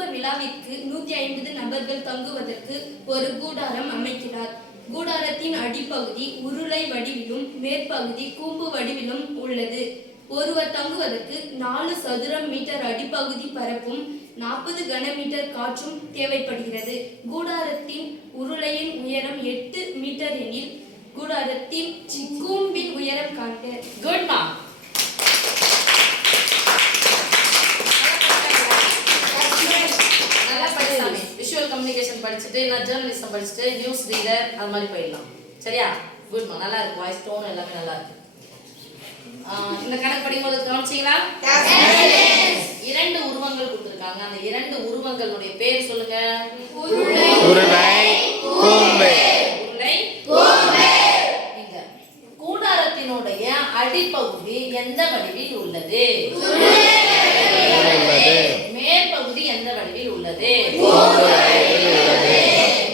குடும்ப விழாவிற்கு 150 நபர்கள் தங்குவதற்கு ஒரு கூடாரம் அமைக்கிறார். கூடாரத்தின் அடிப்பகுதி உருளை வடிவிலும் மேற்பகுதி கூம்பு வடிவிலும் உள்ளது. ஒருவர் தங்குவதற்கு 4 சதுர மீட்டர் அடிப்பகுதி பரப்பும் 40 கனமீட்டர் காற்றும் தேவைப்படுகிறது. கூடாரத்தின் உருளையின் உயரம் 8 மீட்டர் எனில் கூடாரத்தின் கூம்பின் உயரம் காண்க. குட் மா. நல்லா படிச்சாமே. விஷுவல் கம்யூனிகேஷன் படிச்சுட்டு இல்ல ஜர்னலிசம் படிச்சுட்டு நியூஸ் ரீடர் அது மாதிரி போயிடலாம். சரியா? குட் மா. நல்லா இருக்கு. வாய்ஸ் டோன் எல்லாமே நல்லா இருக்கு. இந்த கணக்கு படிக்கும்போது கவனிச்சீங்களா? இரண்டு உருவங்கள் கொடுத்திருக்காங்க. அந்த இரண்டு உருவங்களுடைய பேர் சொல்லுங்க. உருளை, கூம்பு. உருளை, கூம்பு. இங்க கூடாரத்தினுடைய அடிப்பகுதி எந்த வடிவில் உள்ளது? மேற்பகுதி எந்த வடிவில் உள்ளது?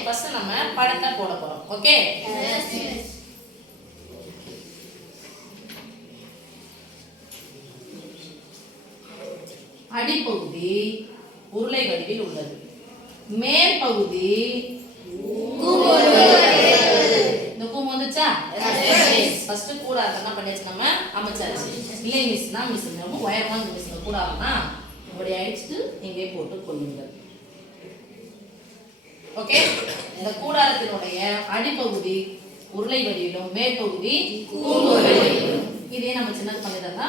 ஃபர்ஸ்ட் நம்ம படத்தை போட போறோம். ஓகே? அடிப்பகுதி உருளை வடிவில் உள்ளது. மேற்பகுதி இந்த கூம்பு வந்துச்சா? ஃபர்ஸ்ட் கூடாரம் என்ன பண்ணியாச்சு நம்ம அமைச்சாச்சு. இல்லை மிஸ்னா மிஸ் நம்ம உயரமா மிஸ் கூடாரம்னா இப்படி அடிச்சுட்டு இங்கே போட்டு கொள்ளுங்கள். ஓகே? இந்த கூடாரத்தினுடைய அடிப்பகுதி உருளை வடிவிலும் மேற்பகுதி கூம்பு வடிவிலும். இதே நம்ம சின்னது பண்ணிட்டா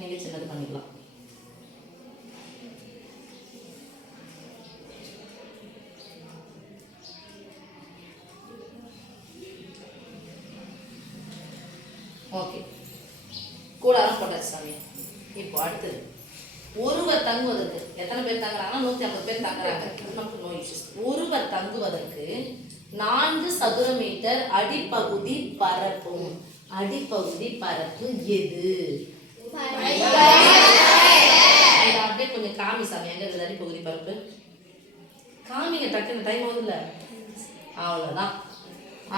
நீங்க சின்னது பண்ணிக்கலாம். ஓகே, கூடாரம் போட்டாச்சு சாமி. இப்போ அடுத்தது ஒருவர் தங்குவதற்கு எத்தனை பேர் தங்குறாங்கன்னா 150 பேர் தங்குறாங்க. நமக்கு நோ இஷ்யூஸ். ஒருவர் தங்குவதற்கு 4 சதுர மீட்டர் அடிப்பகுதி பரப்பும். அடிப்பகுதி பரப்பு எது? அப்படியே கொஞ்சம் காமி சாமி. எங்க இருக்குது அடிப்பகுதி பரப்பு? காமிங்க டக்குன்னு டைம் ஆகுதுல்ல. அவ்வளவுதான்.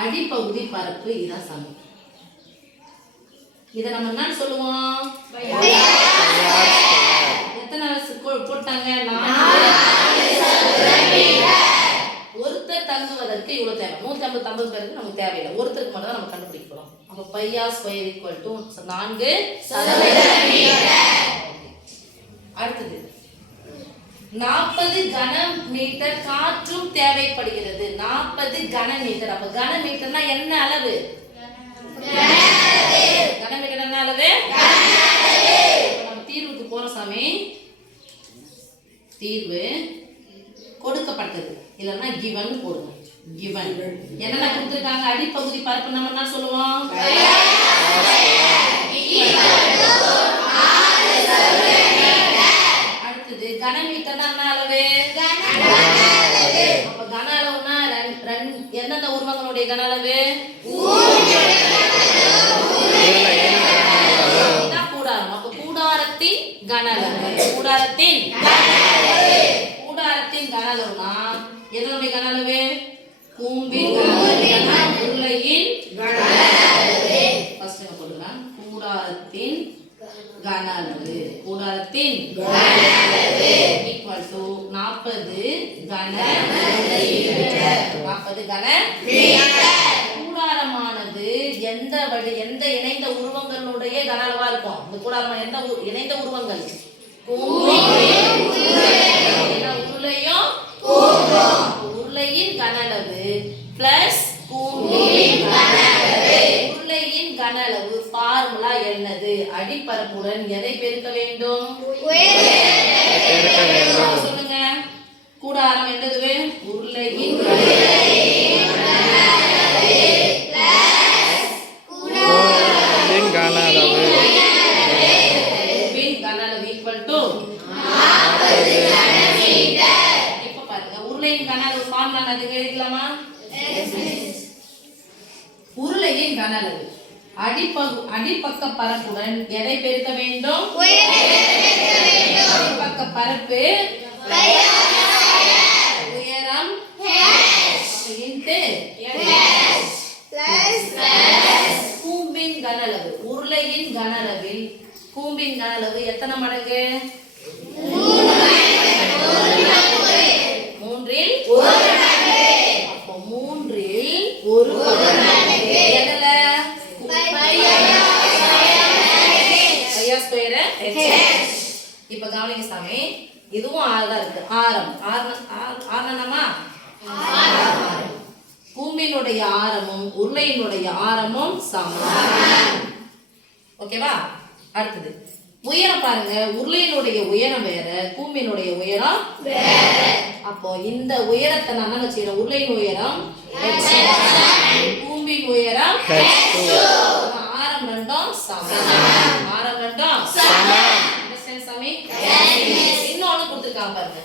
அடிப்பகுதி பரப்பு இதான் சாமி. இதை நம்ம என்ன சொல்லுவோம்? எத்தனை போட்டாங்க? ஒருத்தர் தங்குவதற்கு இவ்வளவு தேவை. 150 பேருக்கு நமக்கு தேவையில்லை. ஒருத்தருக்கு மட்டும் தான் நம்ம கண்டுபிடிக்க போறோம். அப்ப பையா ஸ்கொயர் ஈக்குவல் டு 4 சதுர மீட்டர். அடுத்தது 40 கன மீட்டர் காற்றும் தேவைப்படுகிறது. 40 கன மீட்டர். அப்ப கன மீட்டர்னா என்ன அளவு? கனமீட்டர் என்ன அளவு? நம்ம தீர்வுக்கு போறோம் சாமி. தீர்வு கொடுக்கப்பட்டது இல்லைன்னா கிவன் போடுங்க. கிவன் என்னென்ன கொடுத்திருக்காங்க? அடிப்பகுதி பரப்பு நம்ம என்ன சொல்லுவோம்? அடுத்தது கனமீட்டர்னா என்ன அளவு? அப்ப கன அளவுனா எந்தெந்த உருவங்களுடைய கன அளவு? கூடாரம். அப்ப கூடாரத்தின் கன அளவு. கூடாரத்தின் கன அளவுனா எதனுடைய கன அளவு? கூம்பின் உருளையின் ஃபர்ஸ்ட் போடுறேன். கூடாரத்தின் கன அளவு. கூடாரத்தின் ஈக்குவல் டு 40 கன மீட்டர். 40 கன மீட்டர். கூடாரமானது எந்த இணைந்த உருவங்களுடைய கன அளவா இருக்கும்? இந்த கூடாரம் எந்த இணைந்த உருவங்கள்? உருளையும் உருளையின் கன அளவு பிளஸ் கூம்பின் கன அளவு. உருளையின் கன அளவு ஃபார்முலா என்னது? அடிப்பரப்புடன் எதை பெருக்க வேண்டும்? சொல்லுங்க. கூடாரம் என்னது? உருளையின் கன அளவு ஈக்குவல் டு 40 கன மீட்டர். இப்ப பாருங்க உருளையின் கன அளவு ஃபார்முலா அதுக்கு எழுதிக்கலாமா? உருளையின் கன அளவு அடிப்பக்க பரப்புடன் எதை பெருக்க வேண்டும்? அடிப்பக்க பரப்பு உயரம் இன்டு கூம்பின் கன அளவு. உருளையின் கன அளவில் கூம்பின் கன அளவு எத்தனை மடங்கு? 3 இதுக்கும் 6 தான் இருக்கு. ஆரம் ஆரணமா கூம்பினுடைய ஆரமும் உருளையினுடைய ஆரமும் சமம். ஓகேவா? அடுத்தது உயரம் பாருங்க. உருளையினுடைய உயரம் வேற, கூம்பினுடைய உயரம் வேற. அப்போ இந்த உயரத்தை நான் என்ன வச்சுக்கிறேன்? உருளையின் உயரம் கூம்பின் உயரம் ஆரம் ரெண்டும் சமம். ஆரம் ரெண்டும் சமம். சாமி இன்னொன்னு கொடுத்துருக்காங்க பாருங்க.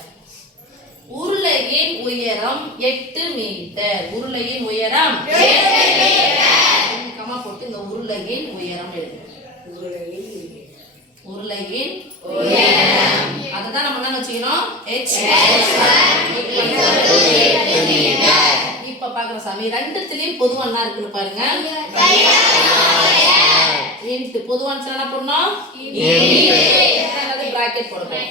உருளையின் உயரம் 8 மீட்டர். உருளையின் உயரம் 8 மீட்டர். கமா போட்டு இந்த உருளையின் உயரம் எழுதுங்க. உருளையின் உயரம் அததான் நம்ம என்ன வச்சுக்கணும்? இப்ப பாக்குறோம் சாமி, ரெண்டுத்துலயும் பொதுவா என்ன இருக்குன்னு பாருங்க. இன்ட் பொதுவான என்ன பண்ணோம்? பிராக்கெட் போடணும்.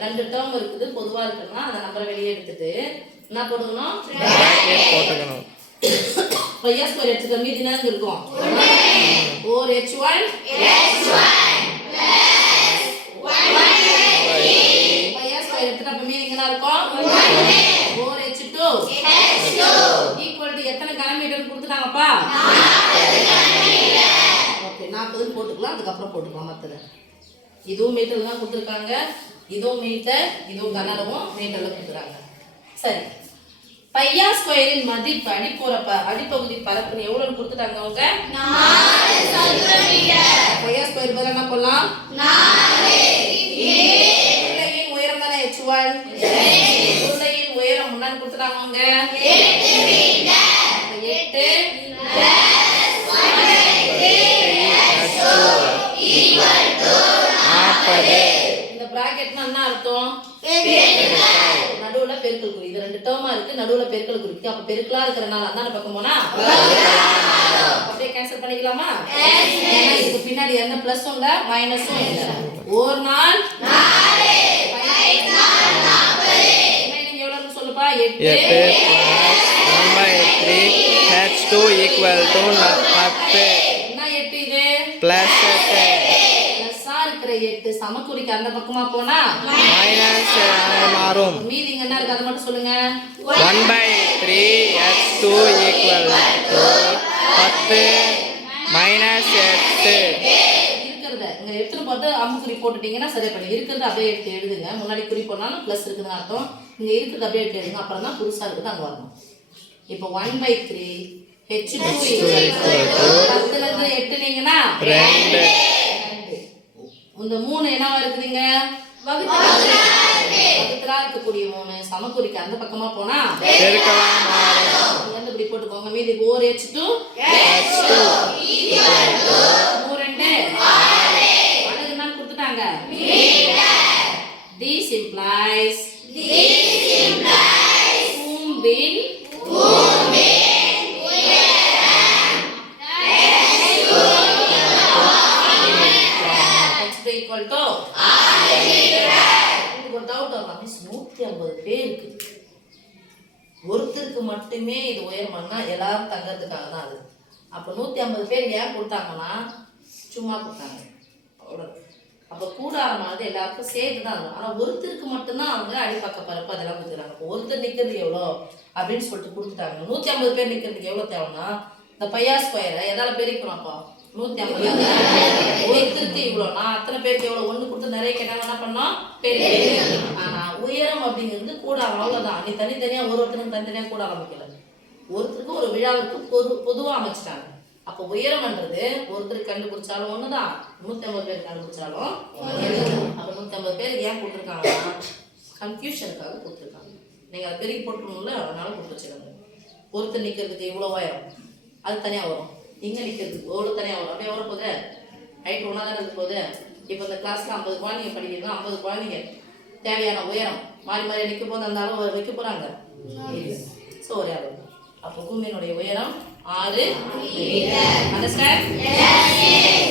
2 டேர்ம் இருக்குது பொதுவா இருக்குன்னா அந்த நம்பரை வெளியே எடுத்துட்டு என்ன போடணும்? பிராக்கெட் போட்டுக்கணும். பையா ஸ்கொயர் எடுத்துக்க மீதி என்ன இருக்கும்? 4h1 பையா ஸ்கொயர் எடுத்துட்டா அப்ப மீதி என்ன இருக்கும்? 4h2 ஈக்குவல் டு எத்தனை கனமீட்டர் கொடுத்துட்டாங்கப்பா? 40 போட்டுக்கலாம். அதுக்கப்புறம் போட்டுக்கலாம் மற்றது. இதுவும் மீட்டர் தான் கொடுத்துருக்காங்க. இதுவும் மீட்டர், இதுவும் கனரவும் மீட்டர்ல கொடுத்துருக்காங்க. சரி, பையா ஸ்கொயரின் மதிப்பு அடிப்பகுதி பரப்புன்னு எவ்வளவு கொடுத்துட்டாங்க அவங்க? 4 சதுர மீட்டர். பையா ஸ்கொயர் பதிலா என்ன பண்ணலாம்? 4 உருளையின் உயரம் தானே h1. உருளையின் உயரம் முன்னாடி கொடுத்துட்டாங்க அவங்க 8 மீட்டர். 8 இந்த பிராக்கெட்னா என்ன அர்த்தம்? நடுவுல பெருக்கல் குறி. இது 2 டேர்மா இருக்கு, நடுவுல பெருக்கல் குறி. அப்ப பெருக்கலா இருக்கறனால அந்தான பக்கம் போனா அப்படியே கேன்சல் பண்ணிக்கலாமா? ஏன்னா இதுக்கு பின்னாடி என்ன பிளஸும் இல்ல மைனஸும் இல்ல. ஒரு நாள் 4 ரிமைனிங் எவ்வளவுன்னு சொல்லுப்பா? 8 1/3 h2 equal to 10. என்ன 8 இது? பிளஸ் 8 இருக்கிற 8 சமக்குறிக்கு அந்த பக்கமா போனா மைனஸ் மாறும். மீதி என்ன இருக்கு அத மட்டும் சொல்லுங்க. 1/3 h2 equal to 10 minus 8. இருக்கிறத இங்க எடுத்து போட்டு அம்புக்குறி போட்டுட்டீங்கன்னா சரியா பண்ணி. இருக்கிறது அப்படியே எடுத்து எழுதுங்க. முன்னாடி குறி போனாலும் பிளஸ் இருக்குதுன்னு அர்த்தம். இங்க இருக்கிறது அப்படியே எடுத்து எழுதுங்க. அப்புறம் தான் புதுசா இருக்குது அங்க வரணும். இப்போ 1/3 h2 10ல இருந்து 8 நீங்கன்னா 2. இந்த 3 என்னவா இருக்குதுங்க? வகுத்தலா இருக்கக்கூடிய 3 சமக்குறிக்கு அந்த பக்கமா போனா பெருக்கலாம் மாறும். இங்க இருந்து இப்படி போட்டுக்கோங்க. மீதி 4h2 2 அழகு என்ன கொடுத்துட்டாங்க? This implies கூம்பின் equal to 6 மீட்டர். இதுக்கு ஒரு டவுட் வரலாம். 150 பேர் இருக்கு. ஒருத்தருக்கு மட்டுமே இது உயரம்னா எல்லாரும் தங்கறதுக்காக தான் அது. அப்ப 150 பேர் ஏன் கொடுத்தாங்கன்னா சும்மா கொடுத்தாங்க. அவ்வளவு. அப்ப கூடாரமானது எல்லாருக்கும் சேர்த்து தான் இருக்கும். ஆனா ஒருத்தருக்கு மட்டும்தான் அவங்க அடிப்பக்க பரப்பு அதெல்லாம் கொடுக்குறாங்க. அப்போ ஒருத்தர் நிக்கிறது எவ்வளோ அப்படின்னு சொல்லிட்டு கொடுத்துட்டாங்க. 150 பேர் நிக்கிறதுக்கு எவ்வளவு தேவைன்னா இந்த பையா ஸ்கொயரை எதால பெருக்கணும்? அப்போ 150 ஒருத்தருக்கு இவ்வளோனா அத்தனை பேருக்கு எவ்வளோ? 1 கொடுத்து நிறைய கேட்டாங்க என்ன பண்ணோம்? பெரிய. ஆனா உயரம் அப்படிங்கிறது கூடாரம் அவ்வளோதான். நீ தனித்தனியா ஒருத்தருக்கு தனித்தனியா கூட ஆரம்பிக்கல. ஒருத்தருக்கு ஒரு விழாவுக்கு பொதுவா அமைச்சிட்டாங்க. அப்போ உயரம்ன்றது ஒருத்தருக்கு கண்டுபிடிச்சாலும் ஒண்ணுதான், 150 பேர் கண்டுபிடிச்சாலும். அப்போ 150 பேர் ஏன் கொடுத்துருக்காங்கன்னா கன்ஃபியூஷனுக்காக கொடுத்துருக்காங்க. நீங்க அதை பெருக்கி போட்டுருணும்ல, அதனால கொடுத்து வச்சுருக்காங்க. ஒருத்தர் நிக்கிறதுக்கு இவ்வளோ உயரம் அது தனியா வரும். இங்க நிக்கிறதுக்கு எவ்வளவு தனியா வரும். அப்படியே வர போகுது ஹைட் ஒன்னா தான் இருக்க போகுது. இப்போ இந்த கிளாஸ்ல 50 குழந்தைங்க படிக்கிறீங்க. 50 குழந்தைங்க தேவையான உயரம் மாறி மாறி நிற்க போது அந்த அளவு வைக்க போறாங்க. ஸோ ஒரே அளவு. அப்போ கூம்பினுடைய உயரம் 6 மீட்டர். அண்டர்ஸ்டாண்ட்?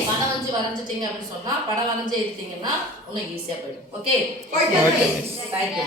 படம் வரைஞ்சிட்டீங்க அப்படின்னு சொன்னா படம் வரைஞ்சு எடுத்தீங்கன்னா இன்னும் ஈஸியா போயிடும். Okay, thank you.